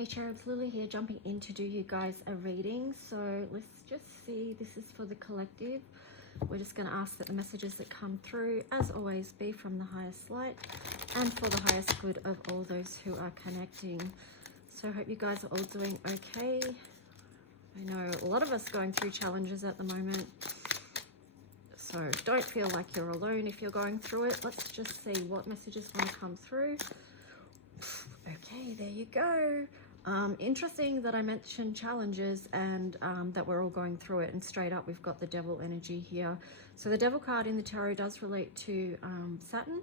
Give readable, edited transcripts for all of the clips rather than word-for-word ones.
Hey cherubs, Lily here, jumping in to do you guys a reading. So let's just see, this is for the collective. We're just going to ask that the messages that come through, as always, be from the highest light and for the highest good of all those who are connecting. So I hope you guys are all doing okay. I know a lot of us going through challenges at the moment. So don't feel like you're alone if you're going through it. Let's just see what messages want to come through. Okay, there you go. Interesting that I mentioned challenges and that we're all going through it, and straight up we've got the devil energy here. So the devil card in the tarot does relate to Saturn.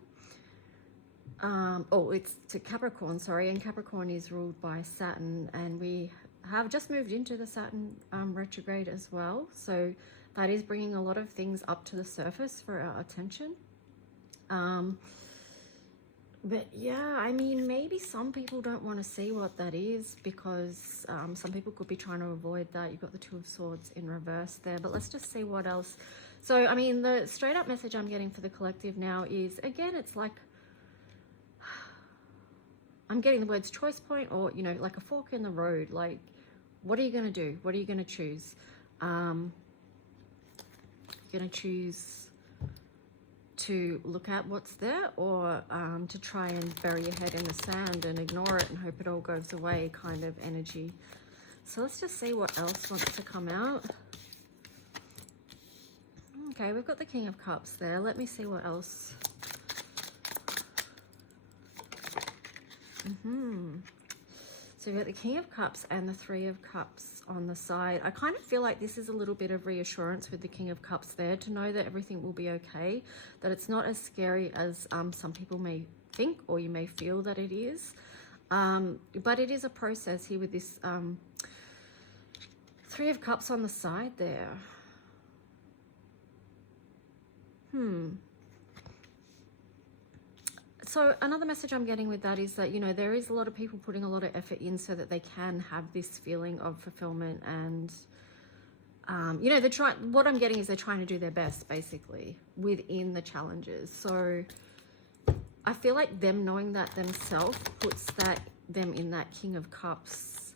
It's to Capricorn, sorry, and Capricorn is ruled by Saturn, and we have just moved into the Saturn retrograde as well. So that is bringing a lot of things up to the surface for our attention. But yeah, I mean, maybe some people don't want to see what that is because some people could be trying to avoid that. You've got the Two of Swords in reverse there, but let's just see what else. So, I mean, the straight up message I'm getting for the collective now is, again, it's like, I'm getting the words choice point, or, you know, like a fork in the road. Like, what are you going to do? What are you going to choose? You're going to choose to look at what's there, or to try and bury your head in the sand and ignore it and hope it all goes away kind of energy. So let's just see what else wants to come out. Okay, we've got the King of Cups there. Let me see what else. So we've got the King of Cups and the Three of Cups on the side. I kind of feel like this is a little bit of reassurance with the King of Cups there, to know that everything will be okay, that it's not as scary as some people may think, or you may feel that it is. But it is a process here with this Three of Cups on the side there. So another message I'm getting with that is that, you know, there is a lot of people putting a lot of effort in so that they can have this feeling of fulfillment, and you know, what I'm getting is they're trying to do their best basically within the challenges. So I feel like them knowing that themselves puts them in that King of Cups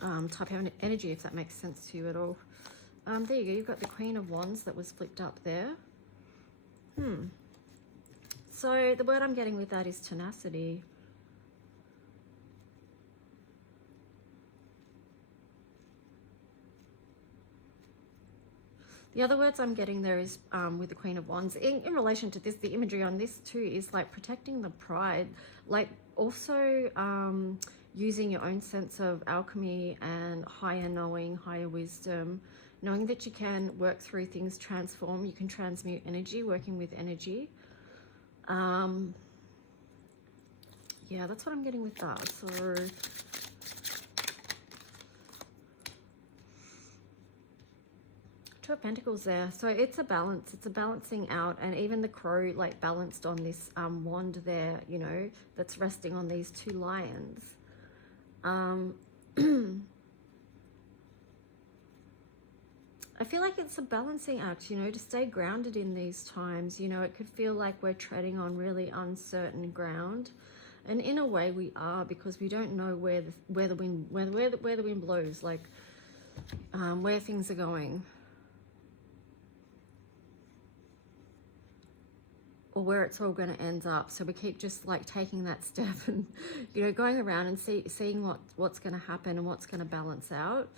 type of energy, if that makes sense to you at all. There you go, you've got the Queen of Wands that was flipped up there. So the word I'm getting with that is tenacity. The other words I'm getting there is with the Queen of Wands. In relation to this, the imagery on this too is like protecting the pride, like also using your own sense of alchemy and higher knowing, higher wisdom, knowing that you can work through things, transform, you can transmute energy, working with energy. Yeah, that's what I'm getting with that. So Two of Pentacles there. So it's a balance, it's a balancing out, and even the crow like balanced on this wand there, you know, that's resting on these two lions. I feel like it's a balancing act, you know, to stay grounded in these times. You know, it could feel like we're treading on really uncertain ground, and in a way we are, because we don't know where the wind blows, like where things are going, or where it's all going to end up. So we keep just like taking that step and, you know, going around and seeing what's going to happen and what's going to balance out.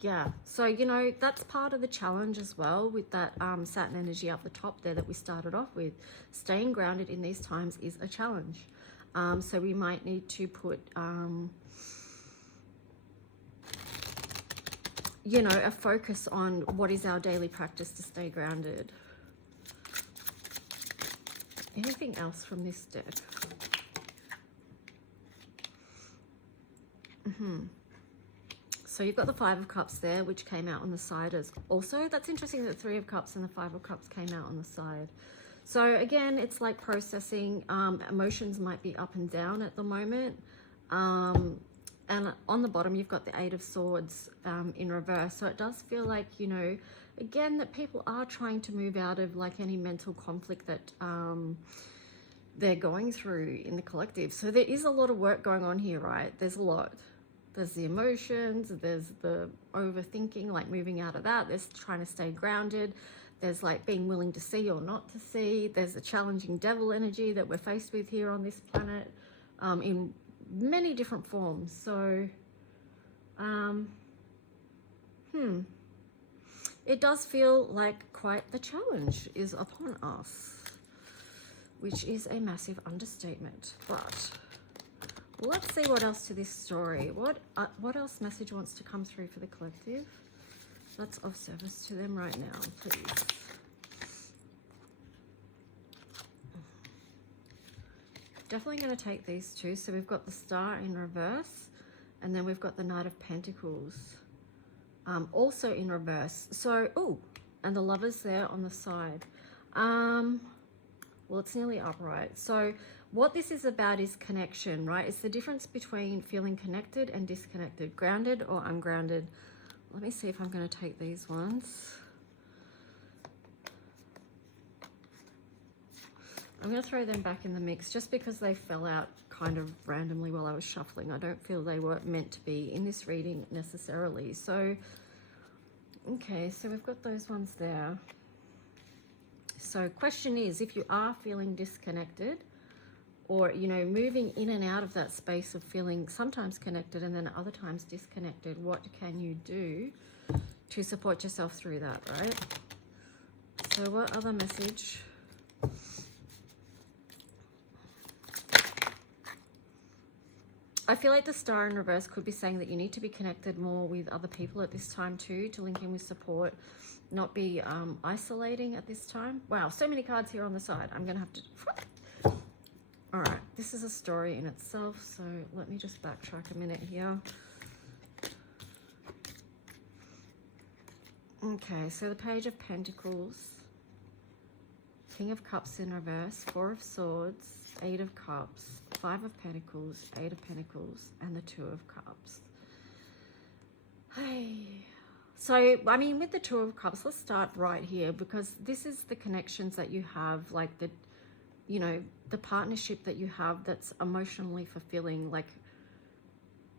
Yeah, so, you know, that's part of the challenge as well with that Saturn energy up the top there that we started off with. Staying grounded in these times is a challenge. So we might need to put, you know, a focus on what is our daily practice to stay grounded. Anything else from this deck? So you've got the Five of Cups there, which came out on the side as also. That's interesting that the Three of Cups and the Five of Cups came out on the side. So again, it's like processing. Emotions might be up and down at the moment. And on the bottom, you've got the Eight of Swords in reverse. So it does feel like, you know, again, that people are trying to move out of like any mental conflict that they're going through in the collective. So there is a lot of work going on here, right? There's a lot. There's the emotions, there's the overthinking, like moving out of that. There's trying to stay grounded. There's like being willing to see or not to see. There's a challenging devil energy that we're faced with here on this planet in many different forms. So, it does feel like quite the challenge is upon us, which is a massive understatement. But let's see what else to this story. What else message wants to come through for the collective? That's of service to them right now, please. Definitely going to take these two. So we've got the Star in reverse, and then we've got the Knight of Pentacles also in reverse. So, oh, and the Lovers there on the side. Well, it's nearly upright. So what this is about is connection, right? It's the difference between feeling connected and disconnected, grounded or ungrounded. Let me see if I'm going to take these ones. I'm going to throw them back in the mix just because they fell out kind of randomly while I was shuffling. I don't feel they were meant to be in this reading necessarily. So, okay, so we've got those ones there. So question is, if you are feeling disconnected, or, you know, moving in and out of that space of feeling sometimes connected and then other times disconnected, what can you do to support yourself through that, right? So what other message? I feel like the Star in reverse could be saying that you need to be connected more with other people at this time too, to link in with support, not be isolating at this time. Wow, so many cards here on the side. I'm going to have to... All right, this is a story in itself, so let me just backtrack a minute here. Okay, so the Page of Pentacles, King of Cups in reverse, Four of Swords, Eight of Cups, Five of Pentacles, Eight of Pentacles, and the Two of Cups. Hey. So, I mean, with the Two of Cups, let's start right here, because this is the connections that you have, like the, you know, the partnership that you have that's emotionally fulfilling. Like,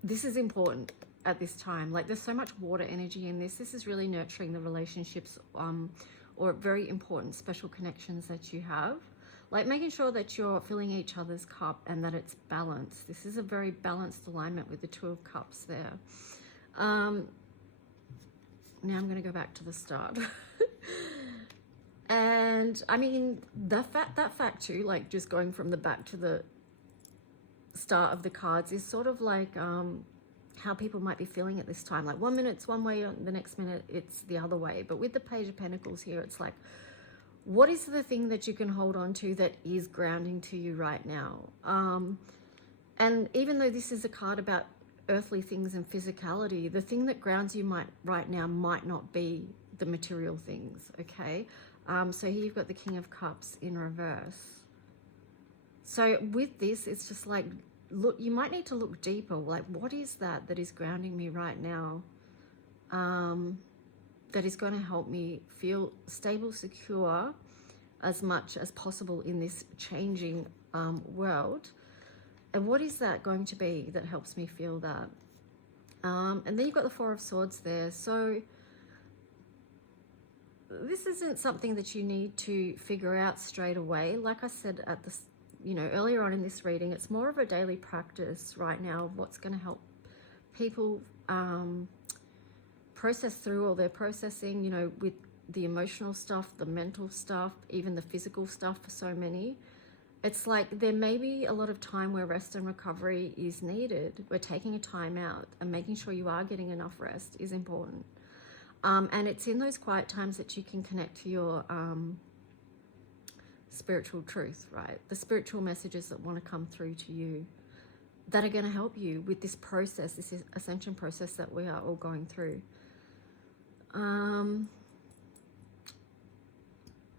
this is important at this time. Like, there's so much water energy in this. This is really nurturing the relationships or very important special connections that you have. Like, making sure that you're filling each other's cup and that it's balanced. This is a very balanced alignment with the Two of Cups there. Now I'm going to go back to the start. And I mean, that fact too, like just going from the back to the start of the cards, is sort of like how people might be feeling at this time. Like 1 minute it's one way, the next minute it's the other way. But with the Page of Pentacles here, it's like, what is the thing that you can hold on to that is grounding to you right now? And even though this is a card about earthly things and physicality, the thing that grounds you right now might not be the material things, okay? So here you've got the King of Cups in reverse. So with this, it's just like, look, you might need to look deeper. Like, what is that is grounding me right now? That is going to help me feel stable, secure as much as possible in this changing world. And what is that going to be that helps me feel that? And then you've got the Four of Swords there. So this isn't something that you need to figure out straight away. Like I said at the, you know, earlier on in this reading, it's more of a daily practice right now of what's going to help people process through all their processing, you know, with the emotional stuff, the mental stuff, even the physical stuff for so many. It's like there may be a lot of time where rest and recovery is needed. We're taking a time out, and making sure you are getting enough rest is important. And it's in those quiet times that you can connect to your spiritual truth, right? The spiritual messages that want to come through to you that are going to help you with this process, this ascension process that we are all going through. I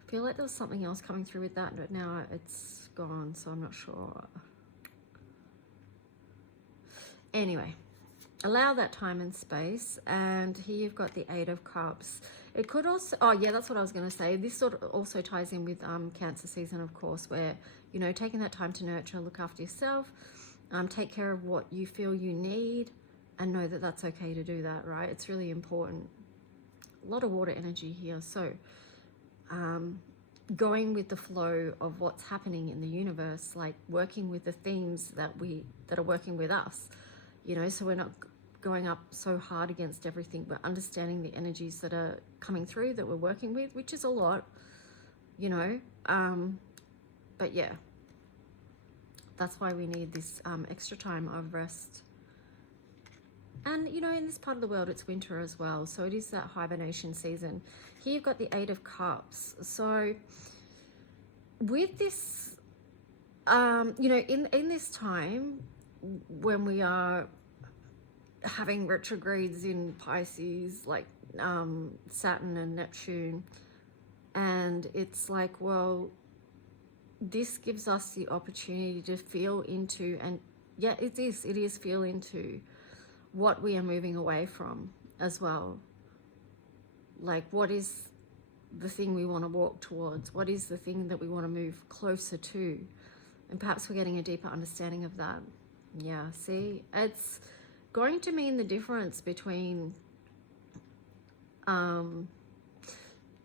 feel like there was something else coming through with that, but now it's gone, so I'm not sure. Anyway, allow that time and space. And here you've got the Eight of Cups. It could also, oh yeah, that's what I was going to say. This sort of also ties in with Cancer season, of course, where, you know, taking that time to nurture, look after yourself, take care of what you feel you need, and know that that's okay to do that, right? It's really important. A lot of water energy here. So going with the flow of what's happening in the universe, like working with the themes that are working with us, you know, so we're not going up so hard against everything, but understanding the energies that are coming through that we're working with, which is a lot, you know. But yeah, that's why we need this extra time of rest. And, you know, in this part of the world, it's winter as well. So it is that hibernation season. Here you've got the Eight of Cups. So with this, you know, in this time when we are having retrogrades in Pisces, like Saturn and Neptune, and it's like, well, this gives us the opportunity to feel into, and yeah, it is feel into what we are moving away from as well. Like, what is the thing we want to walk towards? What is the thing that we want to move closer to? And perhaps we're getting a deeper understanding of that. Yeah, see, it's going to mean the difference between, you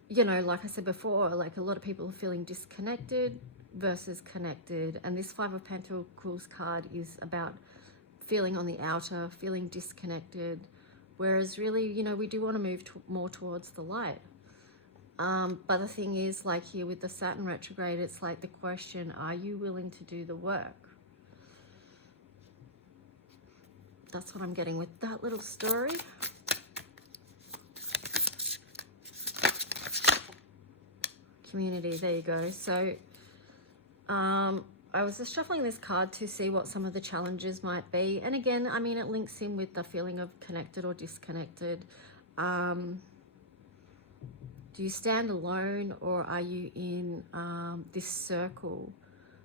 know, like I said before, like a lot of people are feeling disconnected versus connected. And this Five of Pentacles card is about feeling on the outer, feeling disconnected, whereas really, you know, we do want to move more towards the light. But the thing is, like here with the Saturn retrograde, it's like the question, are you willing to do the work? That's what I'm getting with that little story. Community, there you go. So I was just shuffling this card to see what some of the challenges might be. And again, I mean, it links in with the feeling of connected or disconnected. Do you stand alone, or are you in this circle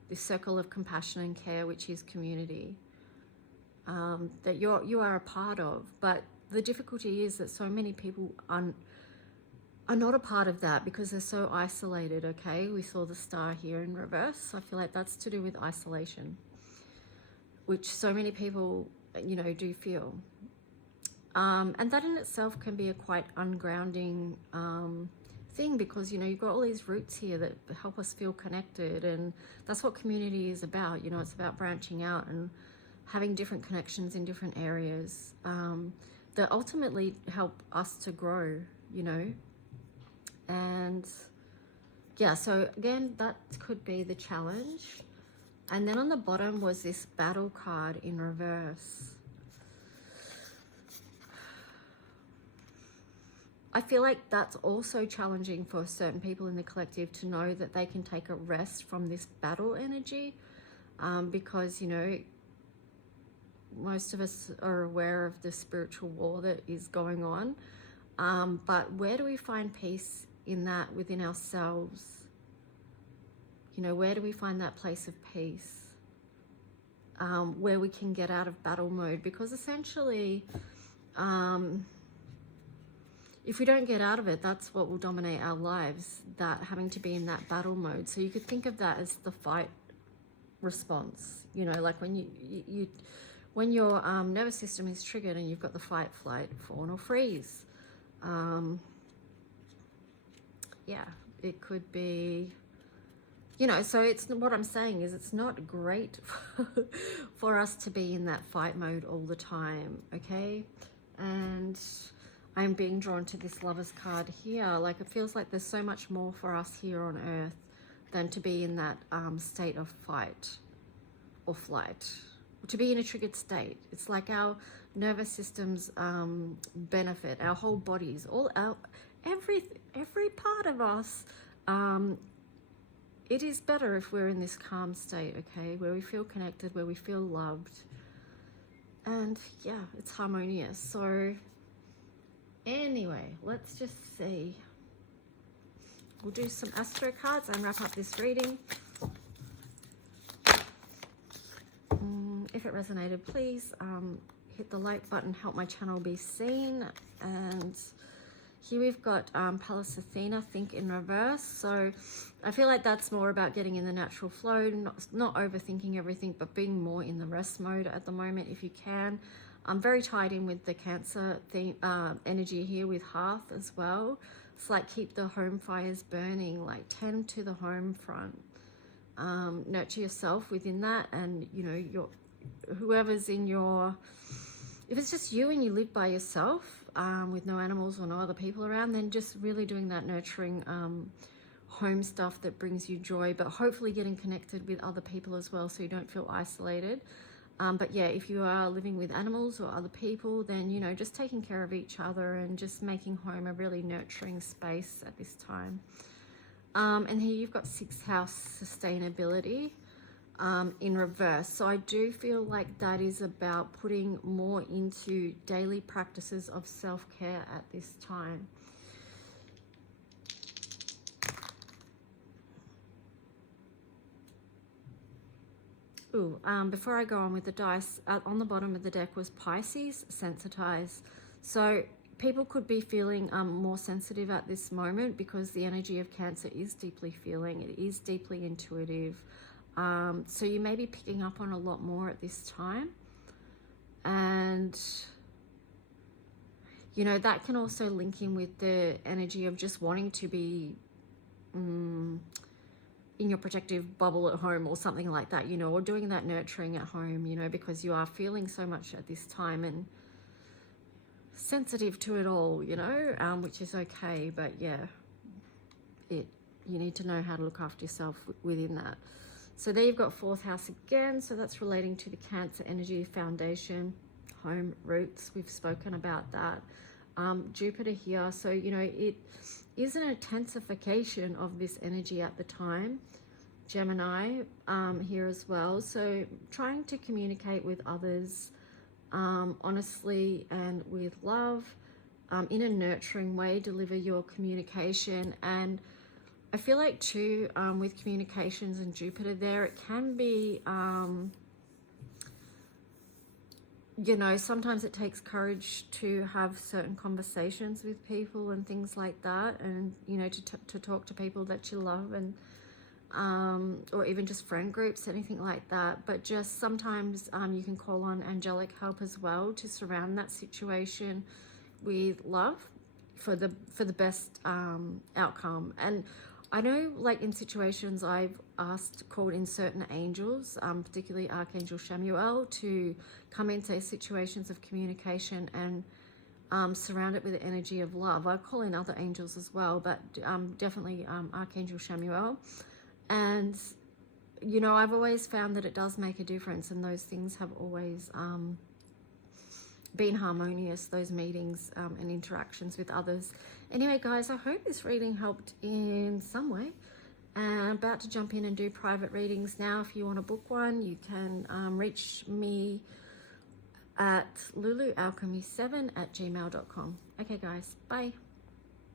of compassion and care, which is community, that you are a part of? But the difficulty is that so many people are not a part of that because they're so isolated, okay? We saw the star here in reverse. I feel like that's to do with isolation, which so many people, you know, do feel. And that in itself can be a quite ungrounding thing, because, you know, you've got all these roots here that help us feel connected, and that's what community is about. You know, it's about branching out and having different connections in different areas that ultimately help us to grow, you know. And yeah, so again, that could be the challenge. And then on the bottom was this Battle card in reverse. I feel like that's also challenging for certain people in the collective to know that they can take a rest from this battle energy, because, you know, most of us are aware of the spiritual war that is going on. But where do we find peace in that within ourselves? You know, where do we find that place of peace, where we can get out of battle mode? Because essentially, if we don't get out of it, that's what will dominate our lives, that having to be in that battle mode. So you could think of that as the fight response, you know, like when when your nervous system is triggered and you've got the fight, flight, fawn or freeze. Yeah, it could be, you know, so it's what I'm saying is it's not great for us to be in that fight mode all the time, okay? And I'm being drawn to this Lovers card here. Like, it feels like there's so much more for us here on Earth than to be in that state of fight or flight, to be in a triggered state. It's like our nervous systems benefit, our whole bodies, all our every part of us. It is better if we're in this calm state, okay, where we feel connected, where we feel loved, and yeah, it's harmonious. So anyway, let's just see. We'll do some Astro cards and wrap up this reading. If it resonated, please hit the like button, help my channel be seen. And here we've got Pallas Athena, think in reverse. So I feel like that's more about getting in the natural flow, not overthinking everything, but being more in the rest mode at the moment if you can. I'm very tied in with the Cancer theme, energy here with Hearth as well. It's like keep the home fires burning, like tend to the home front. Nurture yourself within that, and you know, whoever's in your, if it's just you and you live by yourself with no animals or no other people around, then just really doing that nurturing home stuff that brings you joy, but hopefully getting connected with other people as well so you don't feel isolated. But yeah, if you are living with animals or other people, then, you know, just taking care of each other and just making home a really nurturing space at this time. And here you've got 6th house sustainability in reverse. So I do feel like that is about putting more into daily practices of self-care at this time. Ooh, before I go on with the dice, on the bottom of the deck was Pisces, sensitize. So people could be feeling more sensitive at this moment because the energy of Cancer is deeply feeling. It is deeply intuitive. So you may be picking up on a lot more at this time. And, you know, that can also link in with the energy of just wanting to be in your protective bubble at home or something like that, you know, or doing that nurturing at home, you know, because you are feeling so much at this time and sensitive to it all, you know, which is okay. But yeah, you need to know how to look after yourself within that. So there you've got 4th house again. So that's relating to the Cancer energy, foundation, home, roots. We've spoken about that. Jupiter here. So, you know, it is an intensification of this energy at the time. Gemini here as well. So trying to communicate with others honestly and with love, in a nurturing way, deliver your communication. And I feel like too, with communications and Jupiter there, it can be, you know, sometimes it takes courage to have certain conversations with people and things like that. And, you know, to talk to people that you love, and or even just friend groups, anything like that. But just sometimes you can call on angelic help as well to surround that situation with love for the best outcome. And I know, like in situations I've called in certain angels, particularly Archangel Chamuel, to come into situations of communication and surround it with the energy of love. I call in other angels as well, but definitely Archangel Chamuel. And, you know, I've always found that it does make a difference, and those things have always been harmonious, those meetings and interactions with others. Anyway, guys, I hope this reading helped in some way. I'm about to jump in and do private readings now. If you want to book one, you can reach me at lulualchemy7@gmail.com. Okay, guys, bye.